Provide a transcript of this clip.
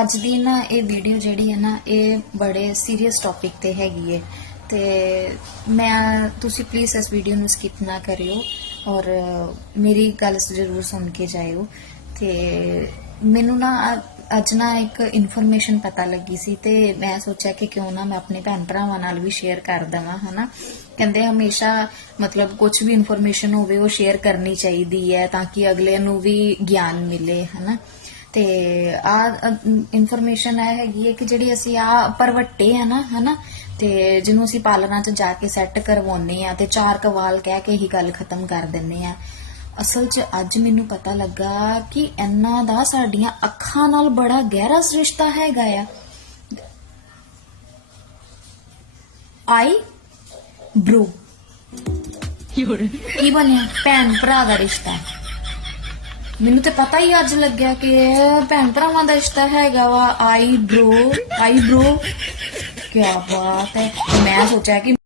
ਅੱਜ ਦੀ ਨਾ ਇਹ ਵੀਡੀਓ ਜਿਹੜੀ ਹੈ ਨਾ ਇਹ ਬੜੇ ਸੀਰੀਅਸ ਟੌਪਿਕ ਤੇ ਹੈਗੀ ਹੈ ਤੇ ਤੁਸੀਂ ਪਲੀਜ਼ ਇਸ ਵੀਡੀਓ ਨੂੰ ਸਕਿਪ ਨਾ ਕਰਿਓ ਔਰ ਮੇਰੀ ਗੱਲ ਜ਼ਰੂਰ ਸੁਣ ਕੇ ਜਾਇਓ। ਤੇ ਮੈਨੂੰ ਨਾ ਅੱਜ ਨਾ ਇੱਕ ਇਨਫੋਰਮੇਸ਼ਨ ਪਤਾ ਲੱਗੀ ਸੀ ਤੇ ਮੈਂ ਸੋਚਿਆ ਕਿ ਕਿਉਂ ਨਾ ਮੈਂ ਆਪਣੇ ਭੈਣ ਭਰਾਵਾਂ ਨਾਲ ਵੀ ਸ਼ੇਅਰ ਕਰ ਦਵਾਂ, ਹਨਾ। ਕਹਿੰਦੇ ਹਮੇਸ਼ਾ ਮਤਲਬ ਕੁਝ ਵੀ ਇਨਫੋਰਮੇਸ਼ਨ ਹੋਵੇ ਉਹ ਸ਼ੇਅਰ ਕਰਨੀ ਚਾਹੀਦੀ ਹੈ ਤਾਂ ਕਿ ਅਗਲੇ ਨੂੰ ਵੀ ਗਿਆਨ ਮਿਲੇ, ਹਨਾ। ਤੇ ਆ ਇਨਫੋਰਮੇਸ਼ਨ ਇਹ ਹੈਗੀ ਹੈ ਕਿ ਜਿਹੜੀ ਅਸੀਂ ਆ ਪਰਵੱਟੇ ਆ ਨਾ, ਹਨਾ, ਤੇ ਜਿਹਨੂੰ ਅਸੀਂ ਪਾਲਣਾ 'ਚ ਜਾ ਕੇ ਸੈੱਟ ਕਰਵਾਉਂਦੇ ਆ ਤੇ ਚਾਰ ਕਵਾਲ ਕਹਿ ਕੇ ਹੀ ਗੱਲ ਖਤਮ ਕਰ ਦਿੰਦੇ ਆ। ਅਸਲ 'ਚ ਅੱਜ ਮੈਨੂੰ ਪਤਾ ਲੱਗਾ ਕਿ ਇਹਨਾਂ ਦਾ ਸਾਡੀਆਂ ਅੱਖਾਂ ਨਾਲ ਬੜਾ ਗਹਿਰਾ ਰਿਸ਼ਤਾ ਹੈਗਾ ਆ। ਆਈ ਬ੍ਰੋ ਕੀ ਬਣਿਆ? ਭੈਣ ਭਰਾ ਦਾ ਰਿਸ਼ਤਾ। ਮੈਨੂੰ ਤੇ ਪਤਾ ਹੀ ਅੱਜ ਲੱਗਿਆ ਕਿ ਭੈਣ ਭਰਾਵਾਂ ਦਾ ਰਿਸ਼ਤਾ ਹੈਗਾ ਵਾ। ਆਈ ਬ੍ਰੋ ਕੀ ਬਾਤ ਹੈ। ਮੈਂ ਸੋਚਿਆ ਕਿ